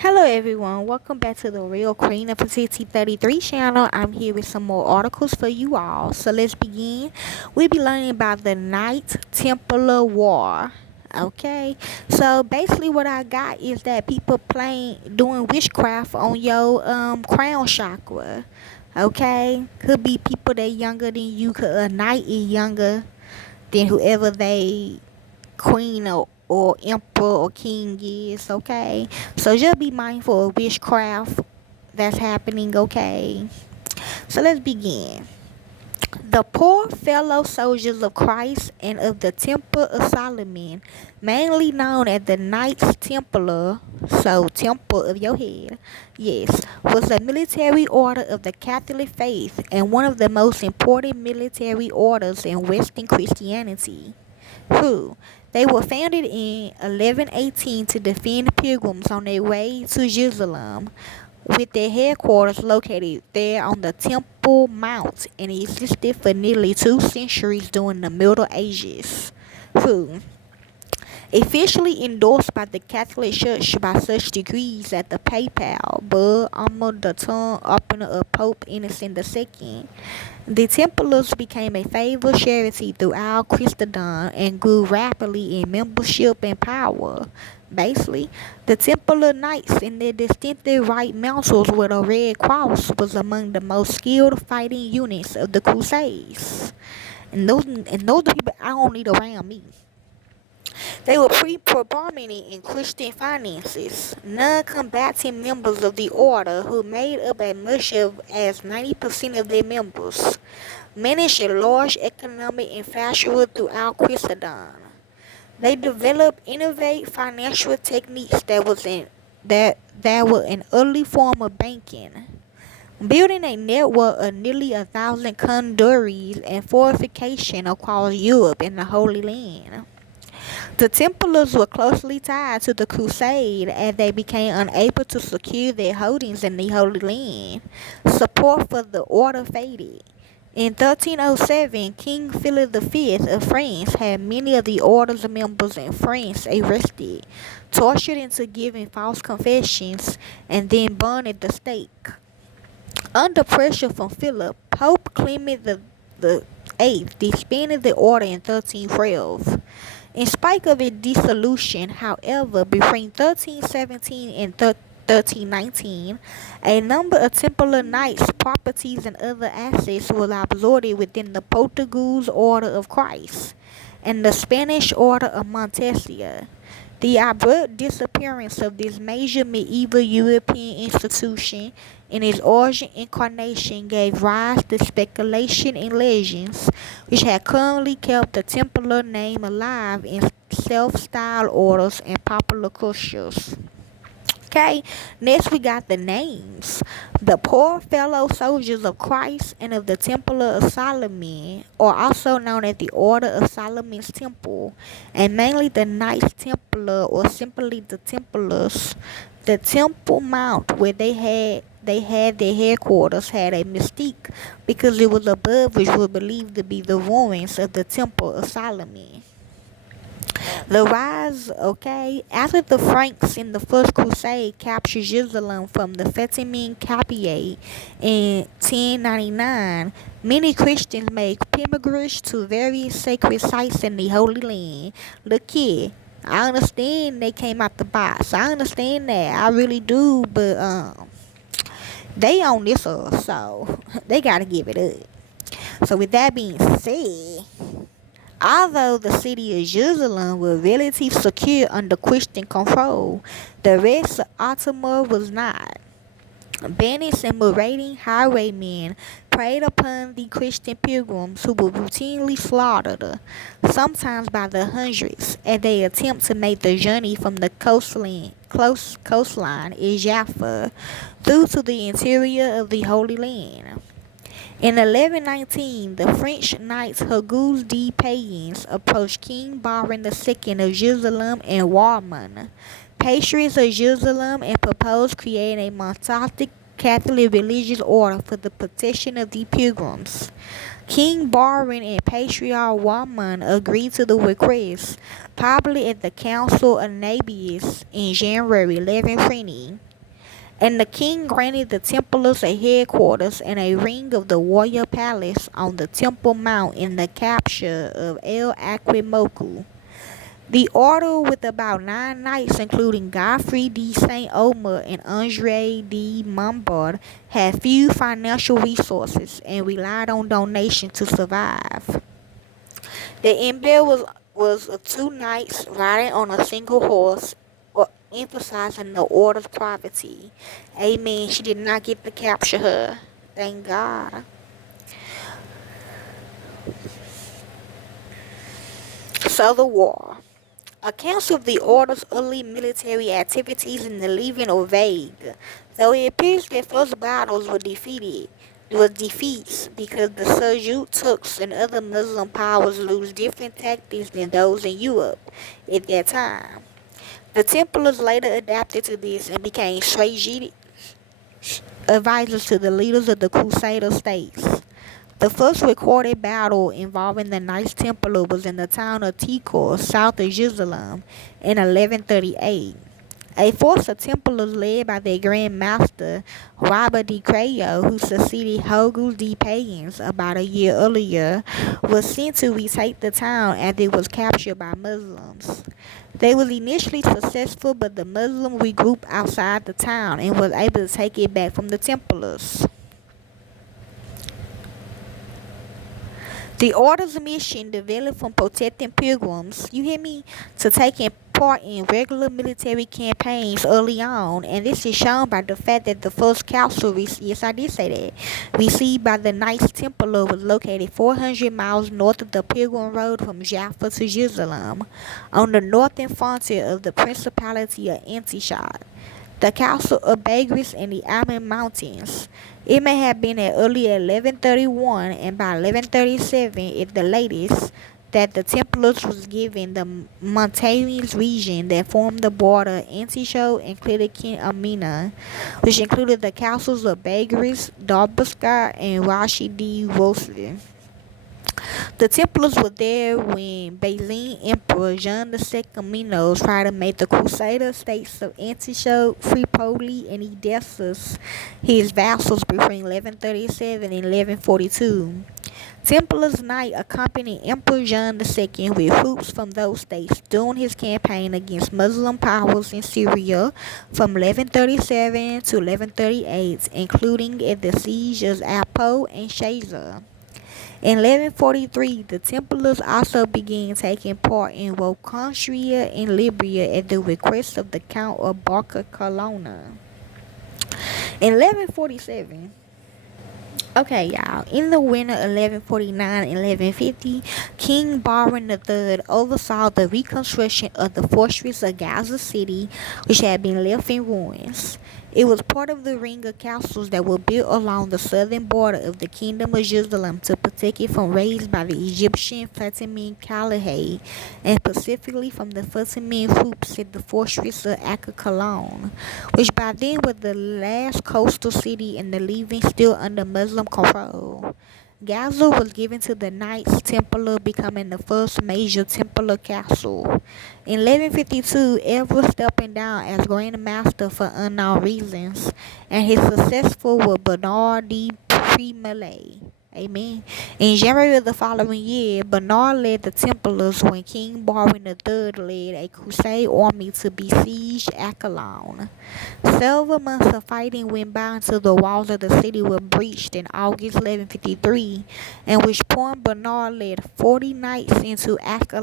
Hello everyone, welcome back to the Real Queen of Nefertiti 33 channel. I'm here with some more articles for you all. So let's begin. We'll be learning about the Knights Templar War. Okay, so basically what I got is that people doing witchcraft on your crown chakra. Okay, could be people that younger than you, could a knight is younger than whoever they queen or emperor or king is, okay? So just be mindful of witchcraft that's happening, okay? So let's begin. The poor fellow soldiers of Christ and of the Temple of Solomon, mainly known as the Knights Templar, so temple of your head, yes, was a military order of the Catholic faith and one of the most important military orders in Western Christianity. Who? They were founded in 1118 to defend pilgrims on their way to Jerusalem, with their headquarters located there on the Temple Mount, and existed for nearly 2 centuries during the Middle Ages. Who? Officially endorsed by the Catholic Church by such degrees that the papal bull under the tongue opener of Pope Innocent II. The Templars became a favored charity throughout Christendom and grew rapidly in membership and power. Basically, the Templar Knights in their distinctive white mantles with a red cross was among the most skilled fighting units of the Crusades. And those people I don't need around me. They were predominant in Christian finances, non-combatant members of the order who made up as much as 90% of their members, managed a large economic infrastructure throughout Christendom. They developed innovative financial techniques that were an early form of banking, building a network of nearly 1,000 conduries and fortifications across Europe and the Holy Land. The Templars were closely tied to the Crusade as they became unable to secure their holdings in the Holy Land. Support for the order faded. In 1307, King Philip V of France had many of the order's members in France arrested, tortured into giving false confessions, and then burned at the stake. Under pressure from Philip, Pope Clement the Eighth disbanded the order in 1312. In spite of its dissolution, however, between 1317 and 1319, a number of Templar Knights' properties and other assets were absorbed within the Portuguese Order of Christ and the Spanish Order of Montgisard. The abrupt disappearance of this major medieval European institution and its origin incarnation gave rise to speculation and legends, which had currently kept the Templar name alive in self-styled orders and popular cultures. Okay, next we got the names. The poor fellow soldiers of Christ and of the Templar of Solomon, or also known as the Order of Solomon's Temple, and mainly the Knights Templar or simply the Templars. The Temple Mount where they had their headquarters had a mystique because it was above which were believed to be the ruins of the Temple of Solomon. The rise, okay, after the Franks in the First Crusade captured Jerusalem from the Fatimid Caliphate in 1099, many Christians made pilgrimage to various sacred sites in the Holy Land. Look here, I understand they came out the box. I understand that, I really do, but they own this earth, so they gotta give it up. So with that being said, although the city of Jerusalem was relatively secure under Christian control, the rest of Ottoman was not. Bandits and marauding highwaymen preyed upon the Christian pilgrims who were routinely slaughtered, sometimes by the hundreds, as they attempt to make the journey from the coastline in Jaffa through to the interior of the Holy Land. In 1119, the French knights Hugues de Payens approached King Baron II of Jerusalem and Warman, patriarch of Jerusalem, and proposed creating a monastic Catholic religious order for the protection of the pilgrims. King Baron and Patriarch Warman agreed to the request, probably at the Council of Nablus in January 1120. And the king granted the Templars a headquarters and a ring of the royal palace on the Temple Mount in the capture of El Acre. The order, with about 9 knights including Godfrey de Saint Omer and Andre de Montbard, had few financial resources and relied on donations to survive. The emblem was of 2 knights riding on a single horse, emphasizing the order's poverty. Amen. She did not get to capture her. Thank God. So the war. Accounts of the order's early military activities in the Levant are vague, though it appears that first battles were defeats because the Seljuk Turks and other Muslim powers used different tactics than those in Europe at that time. The Templars later adapted to this and became strategic advisors to the leaders of the Crusader states. The first recorded battle involving the Knights Templar was in the town of Acre, south of Jerusalem, in 1138. A force of Templars led by their Grand Master, Robert de Crayo, who succeeded Hugo de Payens about a year earlier, was sent to retake the town after it was captured by Muslims. They were initially successful, but the Muslims regrouped outside the town and was able to take it back from the Templars. The order's mission developed from protecting pilgrims, you hear me, to taking part in regular military campaigns early on, and this is shown by the fact that the first cavalry, yes I did say that, received by the Knights Templar was located 400 miles north of the Pilgrim Road from Jaffa to Jerusalem, on the northern frontier of the Principality of Montgisard, the Castle of Bagris and the Alban Mountains. It may have been as early as 1131 and by 1137 at the latest that the Templars was given the mountainous region that formed the border Anticho and Clitikin Amina, which included the castles of Bagris, Darbuskar, and Rashidi Rosli. The Templars were there when Byzantine Emperor John II Minos tried to make the Crusader states of Antioch, Tripoli, and Edessa his vassals between 1137 and 1142. Templars Knight accompanied Emperor John II with troops from those states during his campaign against Muslim powers in Syria from 1137 to 1138, including at the siege of Aleppo and Shaza. In 1143, the Templars also began taking part in Rocancia in Libya at the request of the Count of Barca Colonna. In 1147, okay, y'all. In the winter of 1149 and 1150, King Bahrain III oversaw the reconstruction of the fortress of Gaza City, which had been left in ruins. It was part of the ring of castles that were built along the southern border of the Kingdom of Jerusalem to protect it from raids by the Egyptian Fatimid Caliphate, and specifically from the Fatimid troops at the fortress of Acre, which by then was the last coastal city in the Levant still under Muslim control. Gaza was given to the Knights Templar, becoming the first major Templar castle. In 1152, Everett stepping down as Grand Master for unknown reasons, and his successor was Bernard de Primele. Amen. In January of the following year, Bernard led the Templars when King Bahrain III led a crusade army to besiege Acre. Several months of fighting went by until the walls of the city were breached in August 1153, in which point Bernard led 40 knights into Acre.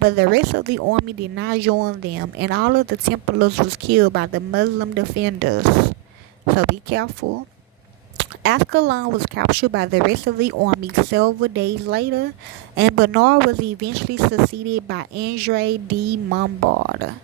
But the rest of the army did not join them, and all of the Templars was killed by the Muslim defenders. So be careful. Ascalon was captured by the rest of the army several days later, and Bernard was eventually succeeded by Andre de Montbard.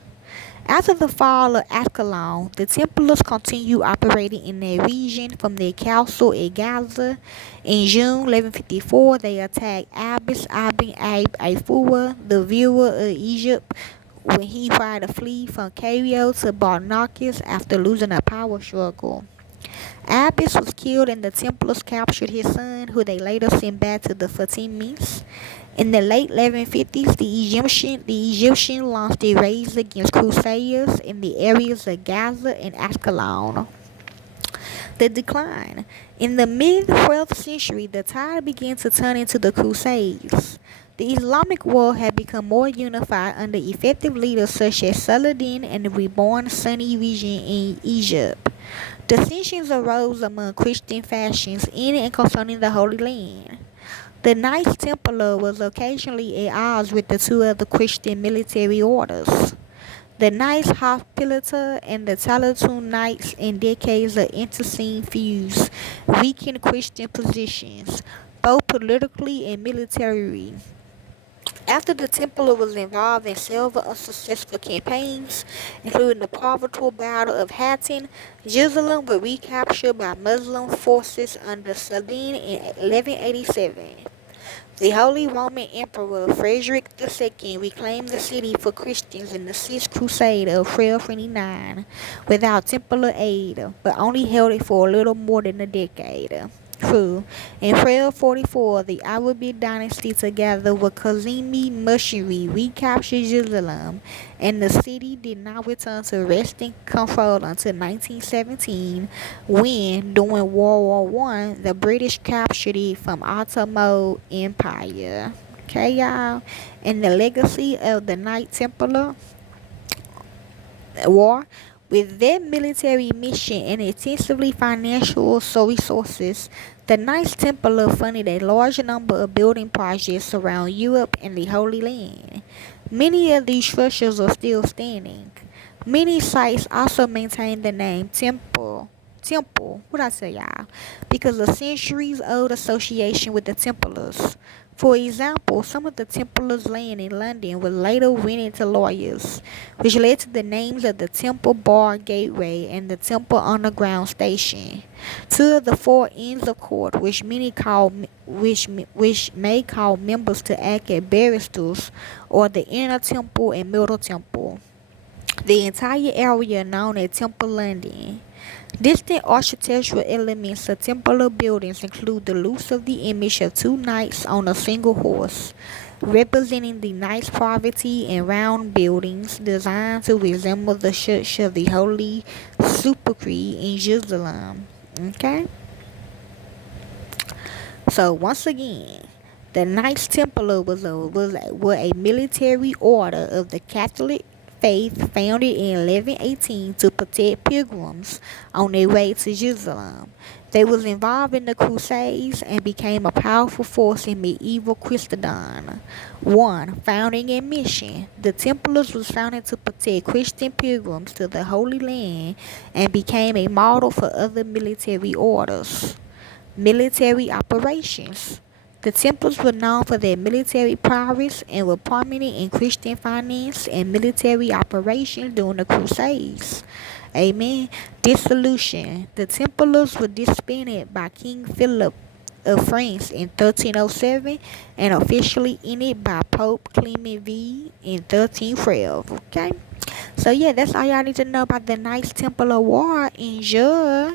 After the fall of Ascalon, the Templars continued operating in their region from their castle at Gaza. In June 1154, they attacked Abbas ibn Afua, the vizier of Egypt, when he tried to flee from Cairo to Barnakis after losing a power struggle. Abbas was killed and the Templars captured his son, who they later sent back to the Fatimids. In the late 1150s, the Egyptian launched a raid against Crusaders in the areas of Gaza and Ascalon. The decline. In the mid-12th century, the tide began to turn into the Crusades. The Islamic world had become more unified under effective leaders such as Saladin and the reborn Sunni region in Egypt. Dissensions arose among Christian factions in and concerning the Holy Land. The Knights Templar was occasionally at odds with the two other Christian military orders. The Knights Hospitaller and the Saladin Knights, in decades of intestine feuds, weakened Christian positions, both politically and militarily. After the Templar was involved in several unsuccessful campaigns, including the pivotal Battle of Hattin, Jerusalem was recaptured by Muslim forces under Saladin in 1187. The Holy Roman Emperor Frederick II reclaimed the city for Christians in the Sixth Crusade of 1229 without Templar aid, but only held it for a little more than a decade. True. In 1244, the Iberian dynasty together with Kazimi Mushiri recaptured Jerusalem, and the city did not return to resting control until 1917, when, during World War One, the British captured it from Ottoman Empire. Okay, y'all? And the legacy of the Knights Templar War. With their military mission and extensively financial resources, the Knights Templar funded a large number of building projects around Europe and the Holy Land. Many of these structures are still standing. Many sites also maintain the name Temple, what I say, y'all, because of centuries-old association with the Templars. For example, some of the Templars' land in London was later rented to lawyers, which led to the names of the Temple Bar Gateway and the Temple Underground Station. Two of the four Inns of Court, which may call members to act as barristers, or the Inner Temple and Middle Temple. The entire area known as Temple London. Distant architectural elements of Templar buildings include the use of the image of two knights on a single horse, representing the knight's poverty, and round buildings designed to resemble the Church of the Holy Sepulchre in Jerusalem. Okay? So once again, the Knights Templar were a military order of the Catholic faith founded in 1118 to protect pilgrims on their way to Jerusalem. They was involved in the Crusades and became a powerful force in medieval Christendom. 1. Founding and mission. The Templars was founded to protect Christian pilgrims to the Holy Land and became a model for other military orders. Military operations. The Templars were known for their military prowess and were prominent in Christian finance and military operations during the Crusades. Amen. Dissolution. The Templars were disbanded by King Philip of France in 1307 and officially ended by Pope Clement V in 1312. Okay? So yeah, that's all y'all need to know about the Knights Templar War. Enjoy.